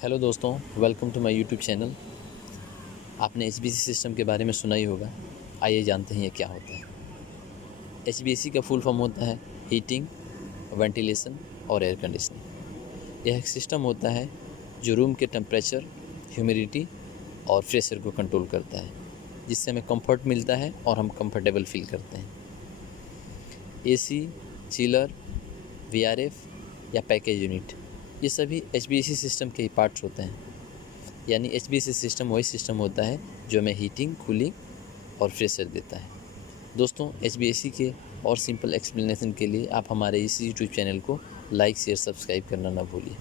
Hello दोस्तों, welcome to my YouTube channel. आपने HBC system के बारे में सुना ही होगा। आइए जानते हैं ये क्या होता है। एचबीसी का फुल फॉर्म होता है हीटिंग, वेंटिलेशन और एयर कंडीशनिंग। यह एक सिस्टम होता है जो रूम के टेम्परेचर, ह्यूमिडिटी और प्रेशर को कंट्रोल करता है, जिससे हमें कंफर्ट मिलता है और हम कंफर्टेबल फील करते हैं। एसी, चिलर, वीआरएफ या पैकेज यूनिट, ये सभी एचबीसी सिस्टम के ही पार्ट्स होते हैं। यानी एचबीसी सिस्टम वही सिस्टम होता है जो हमें हीटिंग, कूलिंग और प्रेशर देता है। दोस्तों, एचबीसी के और सिंपल एक्सप्लेनेशन के लिए आप हमारे इस यूट्यूब चैनल को लाइक, शेयर, सब्सक्राइब करना ना भूलिए।